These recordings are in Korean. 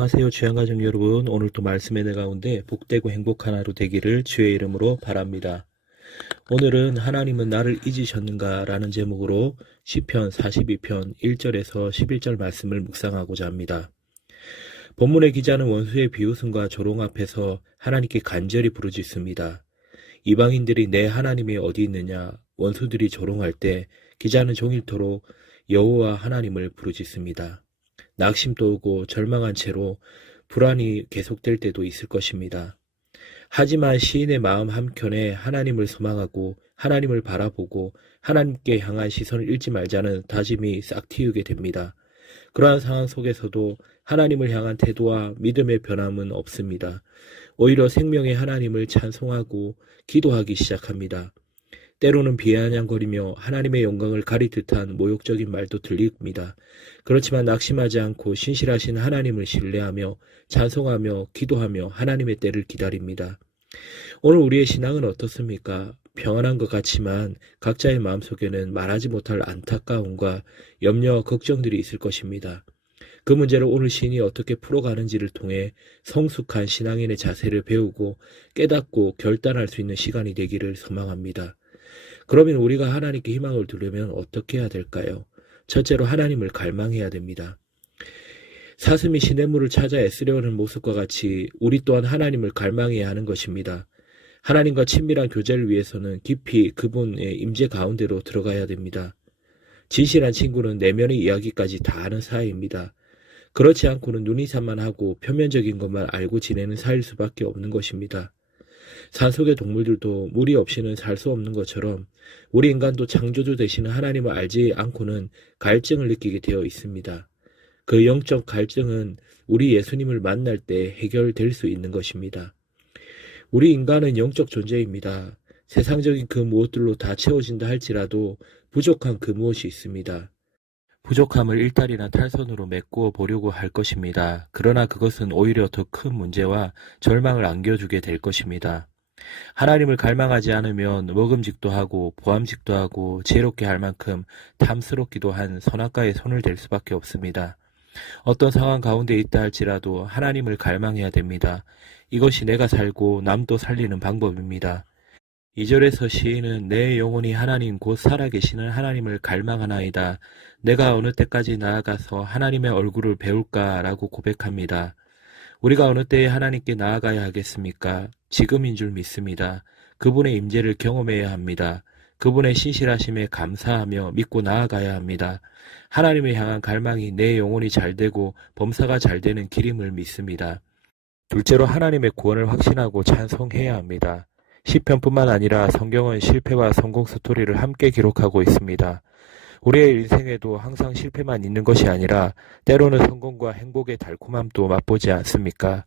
안녕하세요, 주양가족 여러분. 오늘도 말씀의 내 가운데 복되고 행복한 하루 되기를 주의 이름으로 바랍니다. 오늘은 하나님은 나를 잊으셨는가 라는 제목으로 시편 42편 1절에서 11절 말씀을 묵상하고자 합니다. 본문의 기자는 원수의 비웃음과 조롱 앞에서 하나님께 간절히 부르짖습니다. 이방인들이 내 하나님이 어디 있느냐, 원수들이 조롱할 때 기자는 종일토록 여호와 하나님을 부르짖습니다. 낙심도 오고 절망한 채로 불안이 계속될 때도 있을 것입니다. 하지만 시인의 마음 한켠에 하나님을 소망하고 하나님을 바라보고 하나님께 향한 시선을 잃지 말자는 다짐이 싹 틔우게 됩니다. 그러한 상황 속에서도 하나님을 향한 태도와 믿음의 변함은 없습니다. 오히려 생명의 하나님을 찬송하고 기도하기 시작합니다. 때로는 비아냥거리며 하나님의 영광을 가릴 듯한 모욕적인 말도 들립니다. 그렇지만 낙심하지 않고 신실하신 하나님을 신뢰하며 찬송하며 기도하며 하나님의 때를 기다립니다. 오늘 우리의 신앙은 어떻습니까? 평안한 것 같지만 각자의 마음속에는 말하지 못할 안타까움과 염려와 걱정들이 있을 것입니다. 그 문제를 오늘 시인이 어떻게 풀어가는지를 통해 성숙한 신앙인의 자세를 배우고 깨닫고 결단할 수 있는 시간이 되기를 소망합니다. 그러면 우리가 하나님께 희망을 두려면 어떻게 해야 될까요? 첫째로 하나님을 갈망해야 됩니다. 사슴이 시냇물을 찾아 애쓰려는 모습과 같이 우리 또한 하나님을 갈망해야 하는 것입니다. 하나님과 친밀한 교제를 위해서는 깊이 그분의 임재 가운데로 들어가야 됩니다. 진실한 친구는 내면의 이야기까지 다 아는 사이입니다. 그렇지 않고는 눈이산만 하고 표면적인 것만 알고 지내는 사이일 수밖에 없는 것입니다. 산속의 동물들도 물이 없이는 살 수 없는 것처럼 우리 인간도 창조주 되시는 하나님을 알지 않고는 갈증을 느끼게 되어 있습니다. 그 영적 갈증은 우리 예수님을 만날 때 해결될 수 있는 것입니다. 우리 인간은 영적 존재입니다. 세상적인 그 무엇들로 다 채워진다 할지라도 부족한 그 무엇이 있습니다. 부족함을 일탈이나 탈선으로 메꾸어 보려고 할 것입니다. 그러나 그것은 오히려 더 큰 문제와 절망을 안겨주게 될 것입니다. 하나님을 갈망하지 않으면 먹음직도 하고 보암직도 하고 지혜롭게 할 만큼 탐스럽기도 한 선악과에 손을 댈 수밖에 없습니다. 어떤 상황 가운데 있다 할지라도 하나님을 갈망해야 됩니다. 이것이 내가 살고 남도 살리는 방법입니다. 2절에서 시인은 내 영혼이 하나님 곧 살아계시는 하나님을 갈망하나이다. 내가 어느 때까지 나아가서 하나님의 얼굴을 배울까라고 고백합니다. 우리가 어느 때에 하나님께 나아가야 하겠습니까? 지금인 줄 믿습니다. 그분의 임재를 경험해야 합니다. 그분의 신실하심에 감사하며 믿고 나아가야 합니다. 하나님을 향한 갈망이 내 영혼이 잘되고 범사가 잘되는 길임을 믿습니다. 둘째로 하나님의 구원을 확신하고 찬송해야 합니다. 시편뿐만 아니라 성경은 실패와 성공 스토리를 함께 기록하고 있습니다. 우리의 인생에도 항상 실패만 있는 것이 아니라 때로는 성공과 행복의 달콤함도 맛보지 않습니까?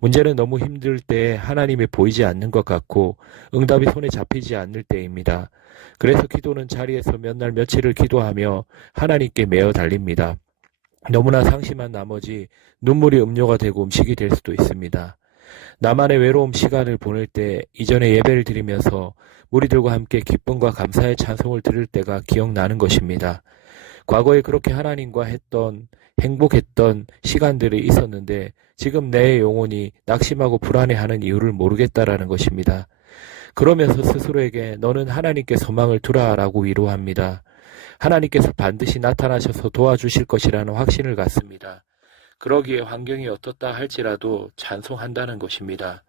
문제는 너무 힘들 때 하나님이 보이지 않는 것 같고 응답이 손에 잡히지 않을 때입니다. 그래서 기도는 자리에서 몇 날 며칠을 기도하며 하나님께 매어 달립니다. 너무나 상심한 나머지 눈물이 음료가 되고 음식이 될 수도 있습니다. 나만의 외로움 시간을 보낼 때 이전에 예배를 드리면서 무리들과 함께 기쁨과 감사의 찬송을 들을 때가 기억나는 것입니다. 과거에 그렇게 하나님과 했던 행복했던 시간들이 있었는데 지금 내 영혼이 낙심하고 불안해하는 이유를 모르겠다라는 것입니다. 그러면서 스스로에게 너는 하나님께 소망을 두라라고 위로합니다. 하나님께서 반드시 나타나셔서 도와주실 것이라는 확신을 갖습니다. 그러기에 환경이 어떻다 할지라도 찬송한다는 것입니다.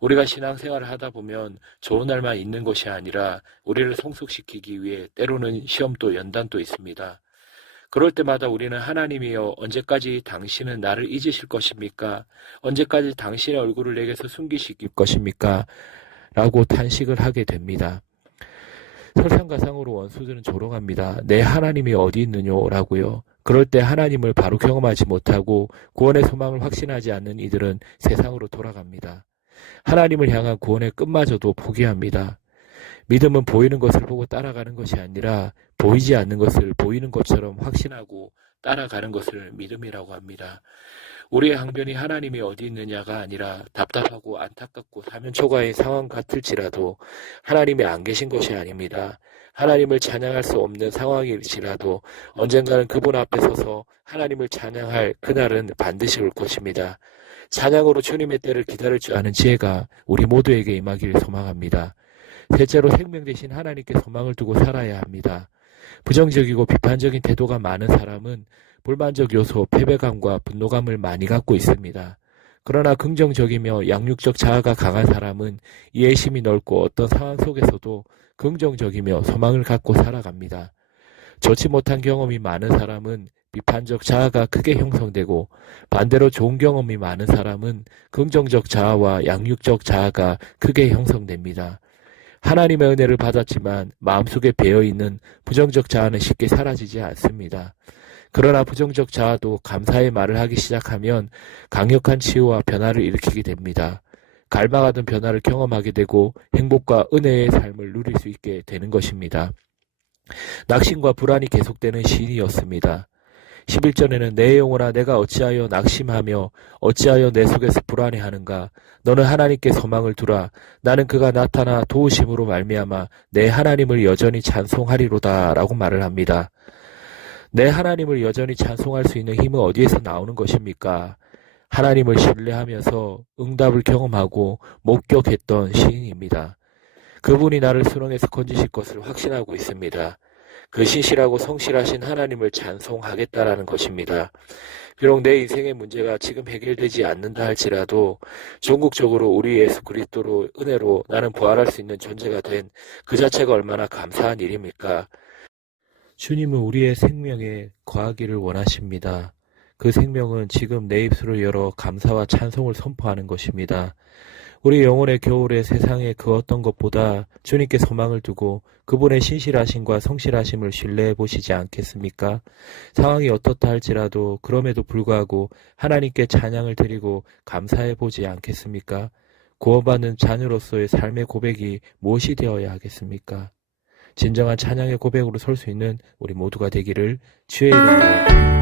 우리가 신앙생활을 하다 보면 좋은 날만 있는 것이 아니라 우리를 성숙시키기 위해 때로는 시험도 연단도 있습니다. 그럴 때마다 우리는 하나님이여 언제까지 당신은 나를 잊으실 것입니까? 언제까지 당신의 얼굴을 내게서 숨기실 것입니까? 라고 탄식을 하게 됩니다. 설상가상으로 원수들은 조롱합니다. 내 하나님이 어디 있느뇨? 라고요. 그럴 때 하나님을 바로 경험하지 못하고 구원의 소망을 확신하지 않는 이들은 세상으로 돌아갑니다. 하나님을 향한 구원의 끝마저도 포기합니다. 믿음은 보이는 것을 보고 따라가는 것이 아니라 보이지 않는 것을 보이는 것처럼 확신하고 따라가는 것을 믿음이라고 합니다. 우리의 항변이 하나님이 어디 있느냐가 아니라 답답하고 안타깝고 사면초가인 상황 같을지라도 하나님이 안 계신 것이 아닙니다. 하나님을 찬양할 수 없는 상황일지라도 언젠가는 그분 앞에 서서 하나님을 찬양할 그날은 반드시 올 것입니다. 찬양으로 주님의 때를 기다릴 줄 아는 지혜가 우리 모두에게 임하기를 소망합니다. 셋째로 생명 대신 하나님께 소망을 두고 살아야 합니다. 부정적이고 비판적인 태도가 많은 사람은 불만족 요소, 패배감과 분노감을 많이 갖고 있습니다. 그러나 긍정적이며 양육적 자아가 강한 사람은 이해심이 넓고 어떤 상황 속에서도 긍정적이며 소망을 갖고 살아갑니다. 좋지 못한 경험이 많은 사람은 비판적 자아가 크게 형성되고 반대로 좋은 경험이 많은 사람은 긍정적 자아와 양육적 자아가 크게 형성됩니다. 하나님의 은혜를 받았지만 마음속에 배어있는 부정적 자아는 쉽게 사라지지 않습니다. 그러나 부정적 자아도 감사의 말을 하기 시작하면 강력한 치유와 변화를 일으키게 됩니다. 갈망하던 변화를 경험하게 되고 행복과 은혜의 삶을 누릴 수 있게 되는 것입니다. 낙심과 불안이 계속되는 시인이었습니다. 11절에는 내 영혼아 내가 어찌하여 낙심하며 어찌하여 내 속에서 불안해하는가. 너는 하나님께 소망을 두라. 나는 그가 나타나 도우심으로 말미암아 내 하나님을 여전히 찬송하리로다 라고 말을 합니다. 내 하나님을 여전히 찬송할 수 있는 힘은 어디에서 나오는 것입니까? 하나님을 신뢰하면서 응답을 경험하고 목격했던 시인입니다. 그분이 나를 수렁에서 건지실 것을 확신하고 있습니다. 그 신실하고 성실하신 하나님을 찬송하겠다라는 것입니다. 비록 내 인생의 문제가 지금 해결되지 않는다 할지라도 전국적으로 우리 예수 그리스도로 은혜로 나는 부활할 수 있는 존재가 된 그 자체가 얼마나 감사한 일입니까? 주님은 우리의 생명에 거하기를 원하십니다. 그 생명은 지금 내 입술을 열어 감사와 찬송을 선포하는 것입니다. 우리 영혼의 겨울에 세상의 그 어떤 것보다 주님께 소망을 두고 그분의 신실하심과 성실하심을 신뢰해 보시지 않겠습니까? 상황이 어떻다 할지라도 그럼에도 불구하고 하나님께 찬양을 드리고 감사해 보지 않겠습니까? 구원받는 자녀로서의 삶의 고백이 무엇이 되어야 하겠습니까? 진정한 찬양의 고백으로 설 수 있는 우리 모두가 되기를 주의 이름으로